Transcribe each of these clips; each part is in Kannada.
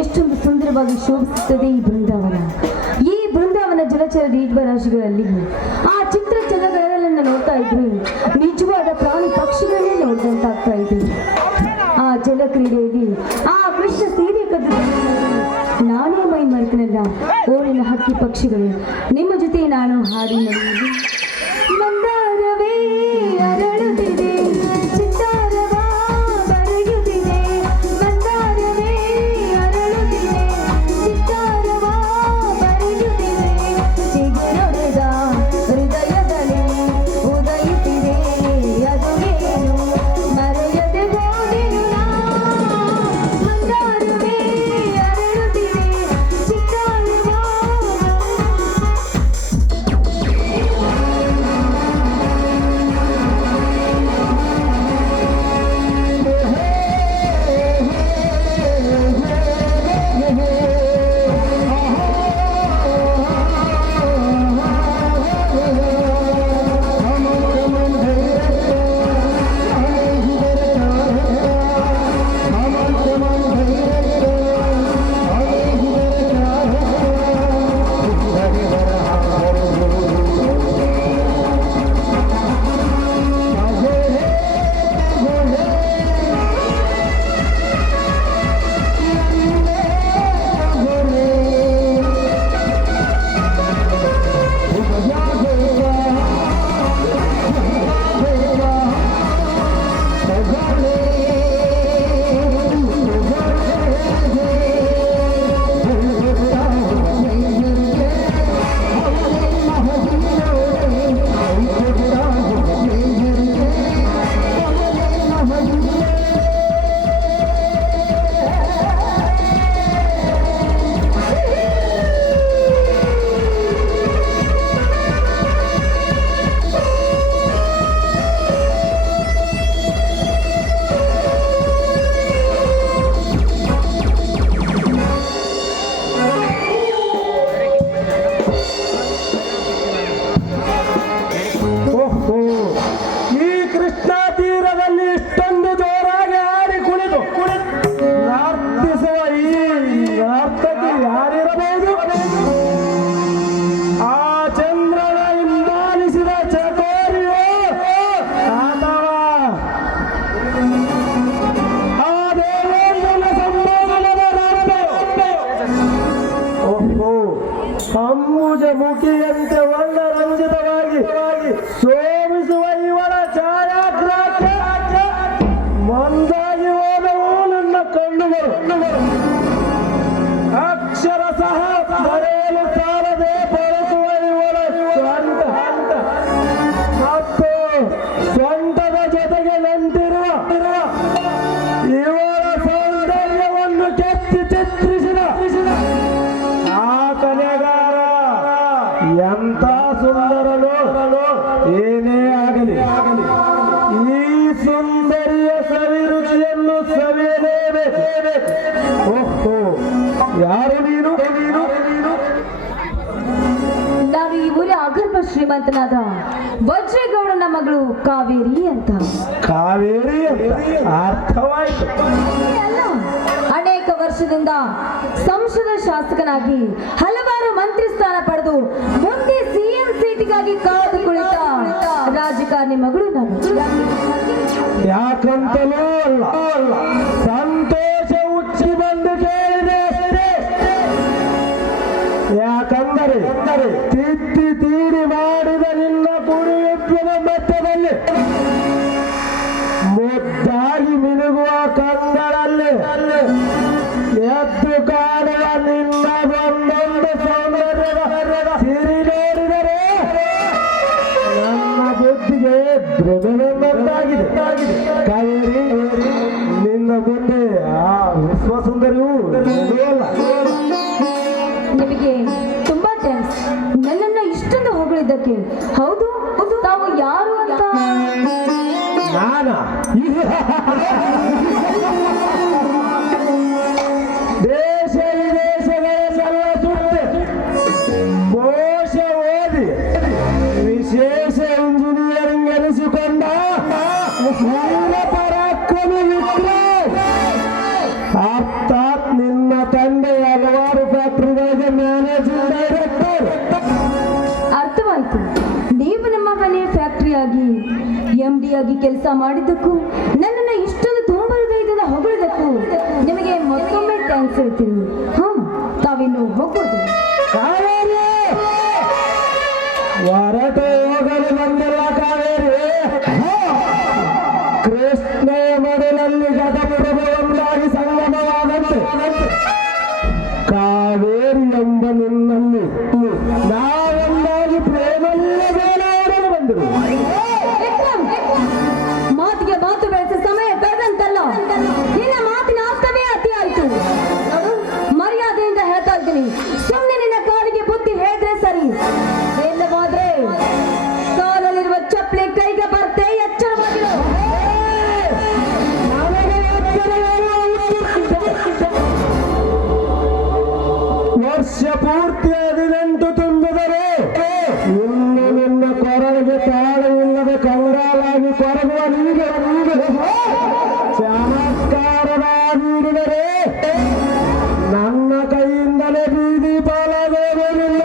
ಎಷ್ಟೊಂದು ಸುಂದರವಾಗಿ ಶೋಭಿಸುತ್ತದೆ ಈ ಬೃಂದಾವನ. ಈ ಬೃಂದಾವನ ಜಲಚರ ರಾಶಿಗಳಲ್ಲಿ ಆ ಚಿತ್ರ ಜಲಗಳನ್ನು ನೋಡ್ತಾ ಇದ್ವಿ ನಿಜವಾದ ಪ್ರಾಣಿ ಪಕ್ಷಿಗಳನ್ನೇ ನೋಡಿದಂತಾಗ್ತಾ ಇದೆ ಆ ಜಲ ಕ್ರೀಡೆಯಲ್ಲಿ ಆ ಕೃಷ್ಣ ಸೀರೆ ಕದ್ದು ನಾನೇ ಮೈ ಮರೆತನಲ್ಲ ಓಡಿನ ಹಕ್ಕಿ ಪಕ್ಷಿಗಳು. ನಿಮ್ಮ ಜೊತೆ ನಾನು ಹಾಡಿ ಶ್ರೀಮಂತನಾದ ವಜ್ರೇಗೌಡನ ಮಗಳು ಕಾವೇರಿ ಅಂತ. ಕಾವೇರಿ ಅರ್ಥವಾಯ್ತು. ಅನೇಕ ವರ್ಷದಿಂದ ಸಂಸದ ಶಾಸಕನಾಗಿ ಹಲವಾರು ಮಂತ್ರಿ ಸ್ಥಾನ ಪಡೆದು ಮುಂದೆ ಸಿಎಂ ಸೀಟಿಗಾಗಿ ಕಾದು ಕುಳಿತ ರಾಜಕಾರಣಿ ಮಗಳು ನಾನು. ಯಾಕಂತಲೂ ಅಲ್ಲ. ಮಟ್ಟದಲ್ಲಿ ಮುದ್ದಾಗಿ ಮಿನುಗುವ ಕಂಗಳಲ್ಲಿ ಎದ್ದು ಕಾಣುವ ನಿನ್ನ ಒಂದೊಂದು ಸೌಂದರ್ಯದ ಸಿರಿ ನೋಡಿದರೆ ನನ್ನ ಬುದ್ಧಿಗೆ ಭ್ರಮೆಗೊಂಡಾಗಿದೆ ಕೈರಿ ನಿನ್ನ ಬುದ್ಧಿ ಆ ನಿಲ್ಲುವಲ್ಲ. ನಿಮಗೆ ತುಂಬಾ ಥ್ಯಾಂಕ್ಸ್ ನನ್ನನ್ನ ಇಷ್ಟೊಂದು ಹೊಗಳಿದ್ದಕ್ಕೆ. ಹೌದು ದೇಶ ವಿದೇಶಗಳ ಓದಿ. ವಿಶೇಷ ಇಂಜಿನಿಯರಿಂಗ್ ಅನಿಸಿಕೊಂಡ ಪರಾಕ್ರಮ ಅರ್ಥಾತ್ ನಿಮ್ಮ ತಂದೆ ಹಲವಾರು ಫ್ಯಾಕ್ಟರಿಗಳಿಗೆ ಮ್ಯಾನೇಜಿಂಗ್ ಡೈರೆಕ್ಟರ್. ನೀವು ನಮ್ಮ ಮನೆಯ ಫ್ಯಾಕ್ಟರಿಯಾಗಿ ಎಂಡಿಯಾಗಿ ಕೆಲಸ ಮಾಡಿದ್ದಕ್ಕೂ ಅನ್ಸಿರ್ತೀನಿ. ಹಾ ತಾವಿನ್ನು ಹೋಗೋದು ಕಾವೇರಿ! ಭಾರತ ಹೋಗಲು ಬಂದಿಲ್ಲ ಕಾವೇರಿ. ಕೃಷ್ಣ ಮಡಿನಲ್ಲಿ ಗತಪ್ರಭು ಒಂದಾಗಿ ಸಂಗಮವಾದಂತೆ. ಕಾವೇರಿ ಎಂಬ ನಿನ್ನಲ್ಲಿ. ನನ್ನ ಕೈಯಿಂದಲೇ ಬೀದಿ ಪಾಲಾಗೋದಿಲ್ಲ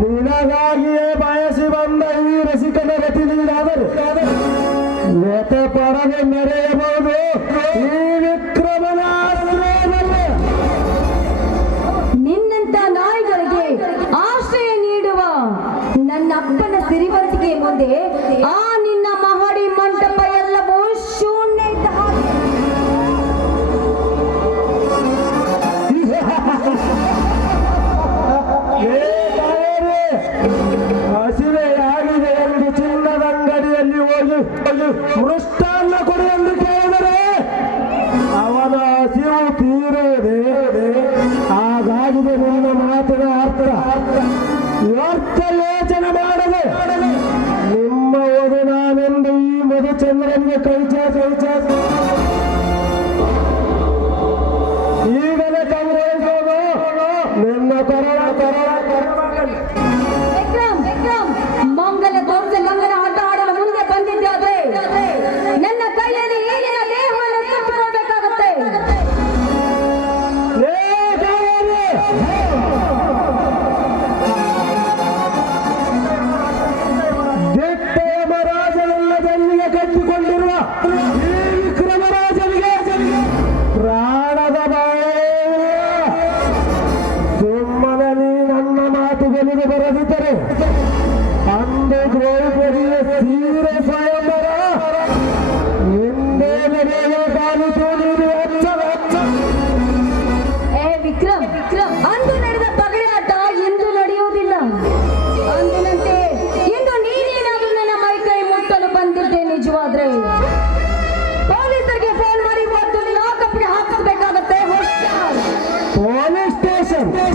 ನಿನಗಾಗಿಯೇ ಬಯಸಿ ಬಂದ ಈ ರಸಿಕನ ಗತಿ ನೀನಾದರೆ. ನೆತೆ ಪರದೆ ಮೆರೆಯಬಹುದು ಈ ಹೋಗಿ ಅಲ್ಲಿ ಮೃಷ್ಟಾನ್ನ ಕೊಡಿ ಎಂದು ಕೇಳಿದರೆ ಅವನ ಹಸಿವು ತೀರದೆ ಹಾಗಾಗಿದೆ ನಿನ್ನ ಮಾತಿನ ಅರ್ಥ. ವ್ಯರ್ಥ ಯೋಚನೆ ಮಾಡದೆ. ನಿಮ್ಮ ಒದು ನಾನೆಂದು ಈ ಮಧುಚಂದ್ರನಿಗೆ ಕೈ ಚಾಚ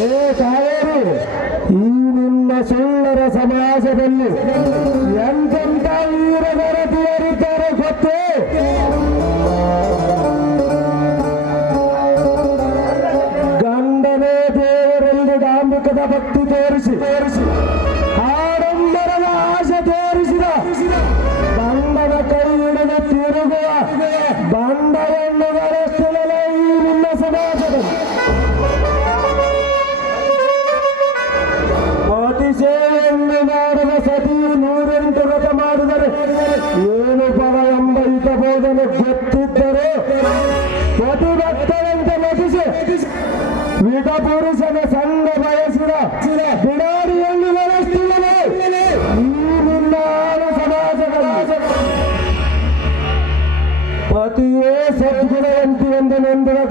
ಈ ನಿಮ್ಮ ಸುಳ್ಳರ ಸಮಾಜದಲ್ಲಿ ಎಂತೆಂತ ವೀರಗರತಿಯರಿದ್ದಾರೆ ಗೊತ್ತೇ ಗಂಡನೇ ದೇವರಲ್ಲಿ ಡಾಂಬಿಕದ ಭಕ್ತಿ ತೋರಿಸಿ ತೋರಿಸಿ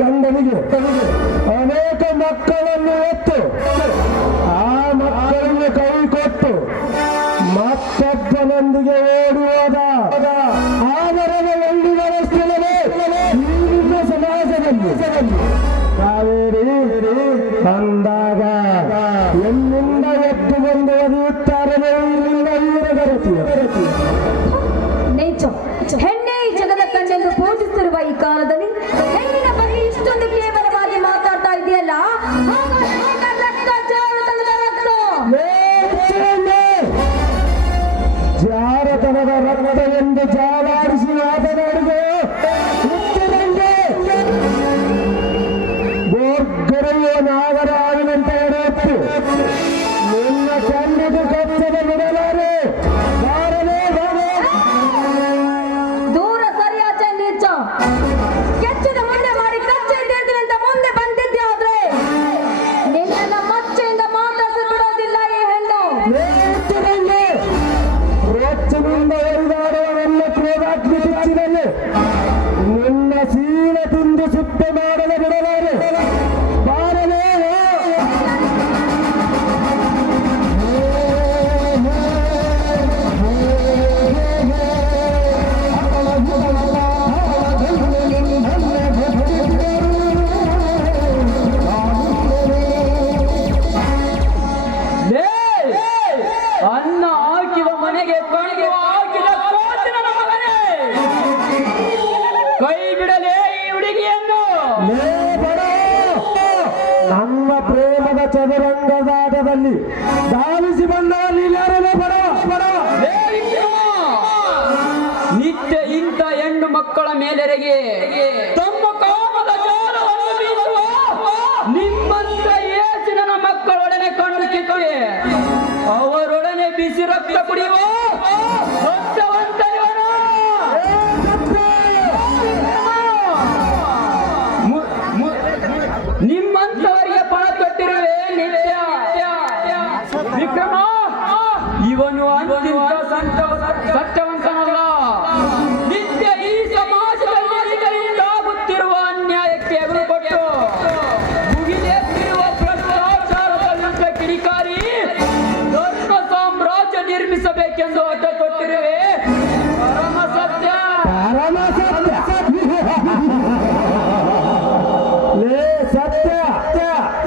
ಗಂಡನಿಗೆ ಅನೇಕ ಮಕ್ಕಳನ್ನು ಎತ್ತು. ಆ ಮಕ್ಕಳನ್ನು ಕೈ ಕೊಟ್ಟು ಮತ್ತೊಬ್ಬನೊಂದಿಗೆ ಓಡುವಾಗ ಕಾವೇರಿ ಬಂದಾಗ ಎಲ್ಲಿಂದ ಎತ್ತು ಬಂದು ಒದೆಯುತ್ತಾರೆ ಇಲ್ಲಿಂದ ಈರ ಬರುತ್ತೀರ?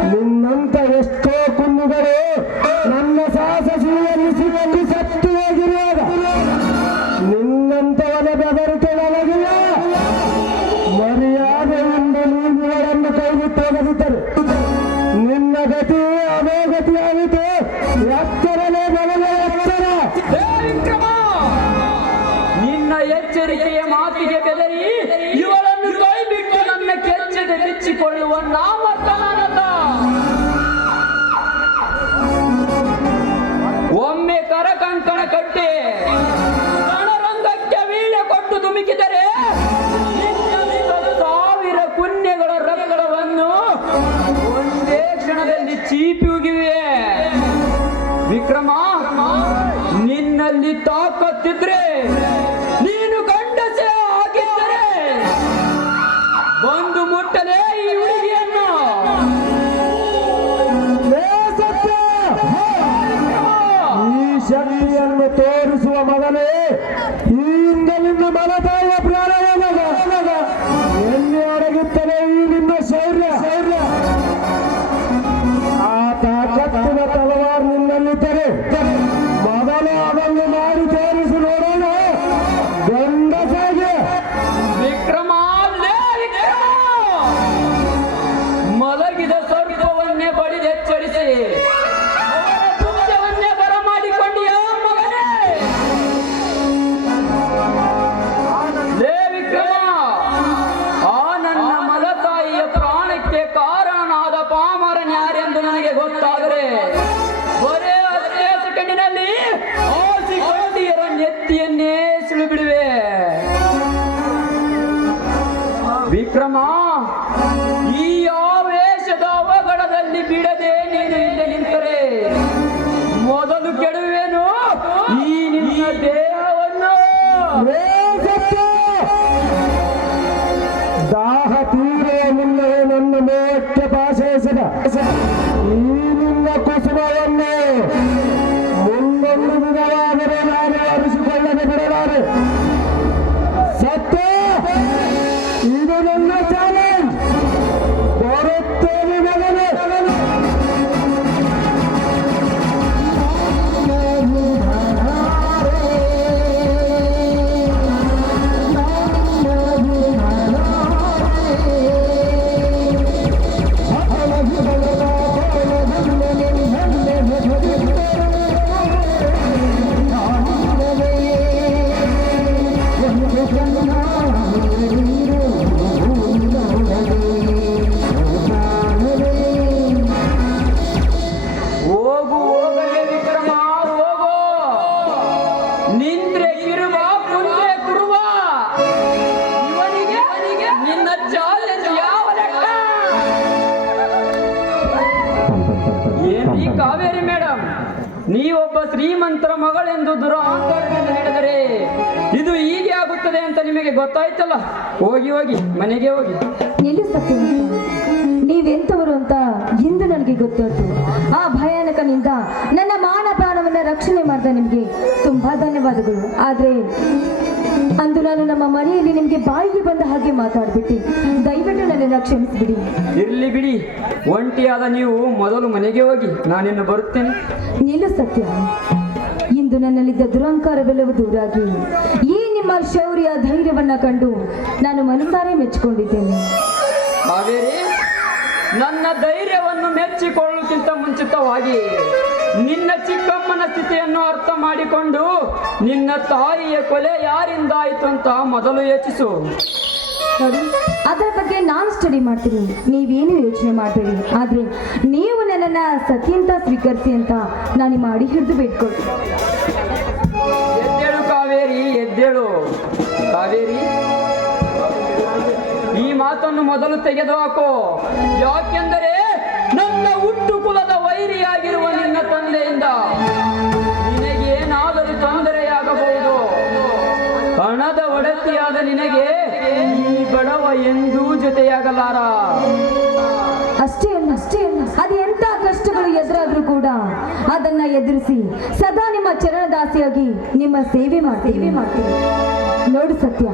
من ವಿಕ್ರಮ ನಿನ್ನಲ್ಲಿ ತಾಕತ್ತಿದ್ರೆ দেশ ನನಗೆ ಗೊತ್ತಾಯ್ತು. ಆ ಭಯಾನಕನಿಂದ ನನ್ನ ಮಾನ ಪ್ರಾಣವನ್ನ ರಕ್ಷಣೆ ಮಾಡಿದ ನಿಮಗೆ. ತುಂಬಾ ಧನ್ಯವಾದಗಳು. ಆದ್ರೆ ಅಂದು ನಾನು ನಮ್ಮ ಮನೆಯಲ್ಲಿ ನಿಮಗೆ ಬಾಯಿಗೆ ಬಂದ ಹಾಗೆ ಮಾತಾಡ್ಬಿಟ್ಟು ದಯವಿಟ್ಟು ನನ್ನನ್ನು ಕ್ಷಮಿಸ್ಬಿಡಿ. ಇರ್ಲಿ ಬಿಡಿ. ಒಂಟಿಯಾದ ನೀವು ಮೊದಲು ಮನೆಗೆ ಹೋಗಿ ನಾನಿನ್ನು ಬರುತ್ತೇನೆ. ನಿಲ್ಲು ಸತ್ಯ. ಇಂದು ನನ್ನಲ್ಲಿದ್ದ ದುರಂಕಾರವೆಲ್ಲವೂ ದೂರಾಗಿ ಈ ನಿಮ್ಮ ಶೌರ್ಯ ಧೈರ್ಯವನ್ನ ಕಂಡು ನಾನು ಮನಸಾರೆ ಮೆಚ್ಚಿಕೊಂಡಿದ್ದೇನೆ. ನನ್ನ ಧೈರ್ಯವನ್ನು ಮೆಚ್ಚಿಕೊಳ್ಳುತ್ತಿಂತ ಮುಂಚಿತವಾಗಿ ನಿನ್ನ ಚಿಕ್ಕಮ್ಮನ ಸ್ಥಿತಿಯನ್ನು ಅರ್ಥ ಮಾಡಿಕೊಂಡು ನಿನ್ನ ತಾಯಿಯ ಕೊಲೆ ಯಾರಿಂದ ಆಯಿತು ಅಂತ ಮೊದಲು ಯೋಚಿಸು. ನೋಡಿ ಅದರ ಬಗ್ಗೆ ನಾನು ಸ್ಟಡಿ ಮಾಡ್ತೀನಿ ನೀವೇನು ಯೋಚನೆ ಮಾಡ್ತೀರಿ ಆದ್ರೆ ನೀವು ನನ್ನನ್ನ ಸತಿ ಅಂತ ಸ್ವೀಕರಿಸಿ ಅಂತ ನಾನು ಮಾಡಿ ಹಿಡಿದು ಬಿಟ್ಕೊಳ್ತೀನಿ ಎದ್ದೇಳು ಕಾವೇರಿ ಎದ್ದೇಳು. ಕಾವೇರಿ ಮಾತನ್ನು ಮೊದಲು ತೆಗೆದುಹಾಕೋ. ಯಾಕೆಂದರೆ ನನ್ನ ಹುಟ್ಟು ಕುಲದ ವೈರಿಯಾಗಿರುವ ನಿನ್ನ ತಂದೆಯಿಂದ ನಿನಗೇನಾದರೂ ತೊಂದರೆಯಾಗಬಹುದು. ಹಣದ ಒಡತಿಯಾದ ನಿನಗೆ ಈ ಬಡವ ಎಂದೂ ಜೊತೆಯಾಗಲಾರ. ಅಷ್ಟೇ ಅಷ್ಟೇ ಅದು ಎಂತ ಕಷ್ಟಗಳು ಎದುರಾದ್ರೂ ಕೂಡ ಅದನ್ನ ಎದುರಿಸಿ ಸದಾ ನಿಮ್ಮ ಚರಣದಾಸಿಯಾಗಿ ನಿಮ್ಮ ಸೇವೆ ಮಾಡ್ತೀವಿ ಸೇವೆ ಮಾಡ್ತೀನಿ. ನೋಡು ಸತ್ಯ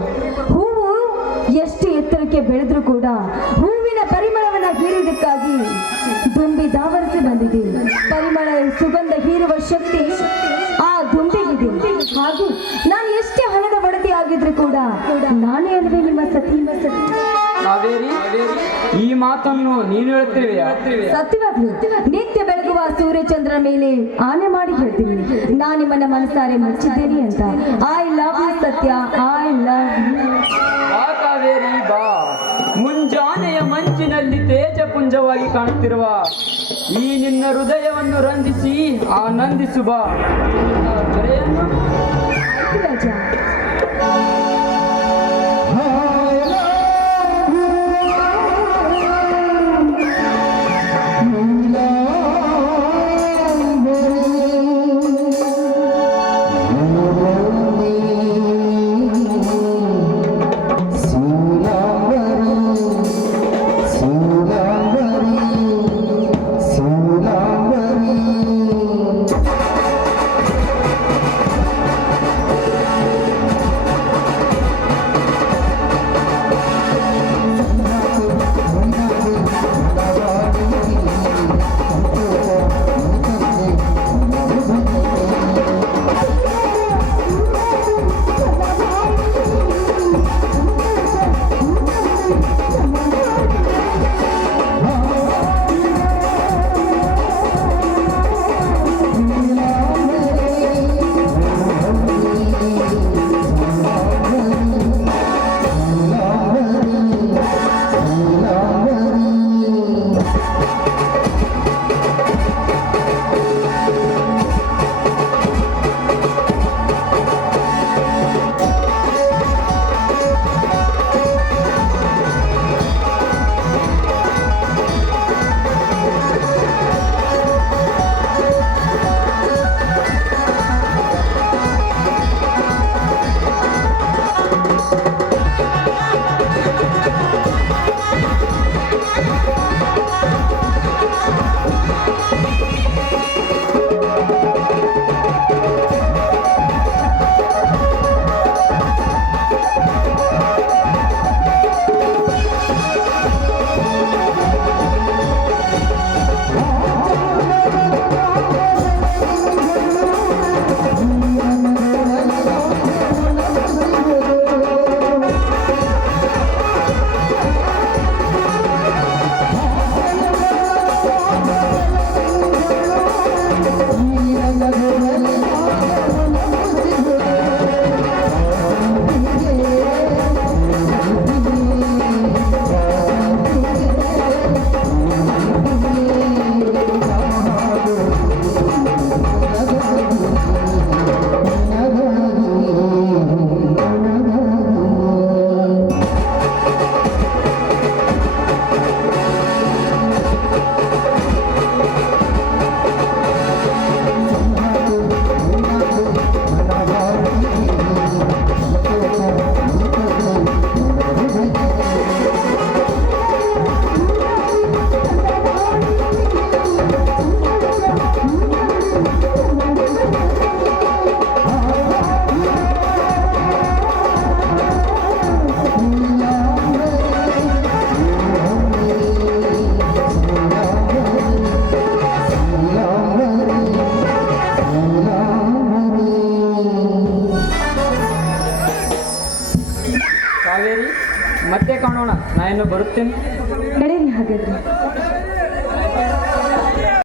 ಹೂವು ಎಷ್ಟು ಎತ್ತರಕ್ಕೆ ಬೆಳೆದ್ರೂ ಕೂಡ ಹೂವಿನ ಪರಿಮಳವನ್ನ ಹೀರುವುದಕ್ಕಾಗಿ ದುಂಬಿ ದಾವರಿಸಿ ಬಂದಿದೆ. ಪರಿಮಳ ಸುಗಂಧ ಹೀರುವ ಶಕ್ತಿ ಆ ದುಂಬಿಗಿದೆ. ಹಾಗೂ ನಾನು ಎಷ್ಟೇ ಹಣದ ಒಡತಿ ಆಗಿದ್ರು ಕೂಡ ನಾನೇ ಅಲ್ವೇ ನಿಮ್ಮ ಸತಿ. ನಿಮ್ಮ ಸತಿ ಕಾವೇರಿ ಈ ಮಾತನ್ನು ನೀನು ಸತ್ಯವಾಗ್ಲು. ನಿತ್ಯ ಬೆಳಗುವ ಸೂರ್ಯಚಂದ್ರ ಮೇಲೆ ಆನೆ ಮಾಡಿ ಹೇಳ್ತೀನಿ. ನಾನು ನಿಮ್ಮನ್ನ ಮನಸಾರೆ ಮಚ್ಚಿದ್ದೀನಿ ಅಂತ. I love you Satya. I love you ತೇಜಪುಂಜವಾಗಿ ಕಾಣುತ್ತಿರುವ ಈ ನಿನ್ನ ಹೃದಯವನ್ನು ರಂಜಿಸಿ ಆನಂದಿಸು ಬಾ